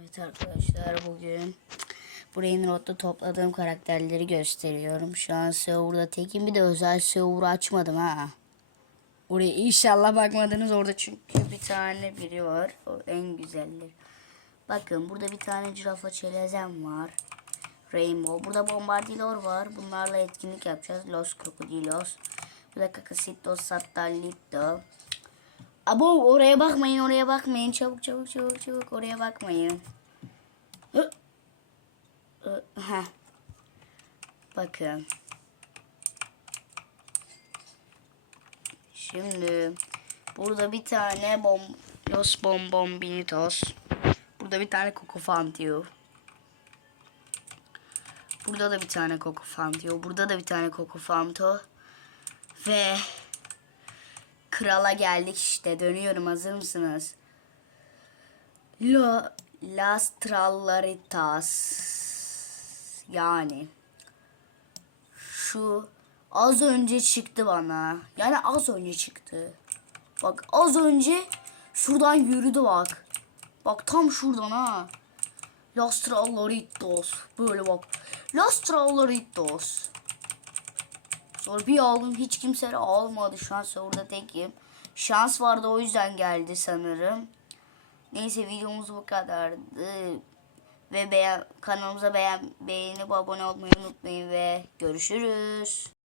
Evet arkadaşlar bugün Brain Rot'ta topladığım karakterleri gösteriyorum. Şu an serverda tekim bir de özel server açmadım ha. Oraya inşallah bakmadınız orada çünkü bir tane biri var. O en güzelleri. Bakın burada bir tane cirafa çelezem var. Rainbow. Burada bombardilor var. Bunlarla etkinlik yapacağız. Los Crocodilos. Burada Kakasitos, Satellito. Abo oraya bakmayın oraya bakmayın. Çabuk çabuk çabuk çabuk oraya bakmayın. Heh. Bakın. Şimdi burada bir tane bom Los Bombombinitos. Burada bir tane Coco Fantio. Burada da bir tane Coco Fantio. Burada da bir tane Coco Fanto. Ve krala geldik işte. Dönüyorum hazır mısınız? Lo, Las Trallaritas. Yani. Şu az önce çıktı bana. Yani az önce çıktı. Bak az önce şuradan yürüdü bak. Bak tam şuradan ha. Las Trallaritas. Böyle bak. Las Trallaritas. Sonra bir aldım hiç kimse almadı. Şu an orada tekim. Şans vardı o yüzden geldi sanırım. Neyse videomuz bu kadardı. Ve beğen, kanalımıza beğen, beğenip abone olmayı unutmayın ve görüşürüz.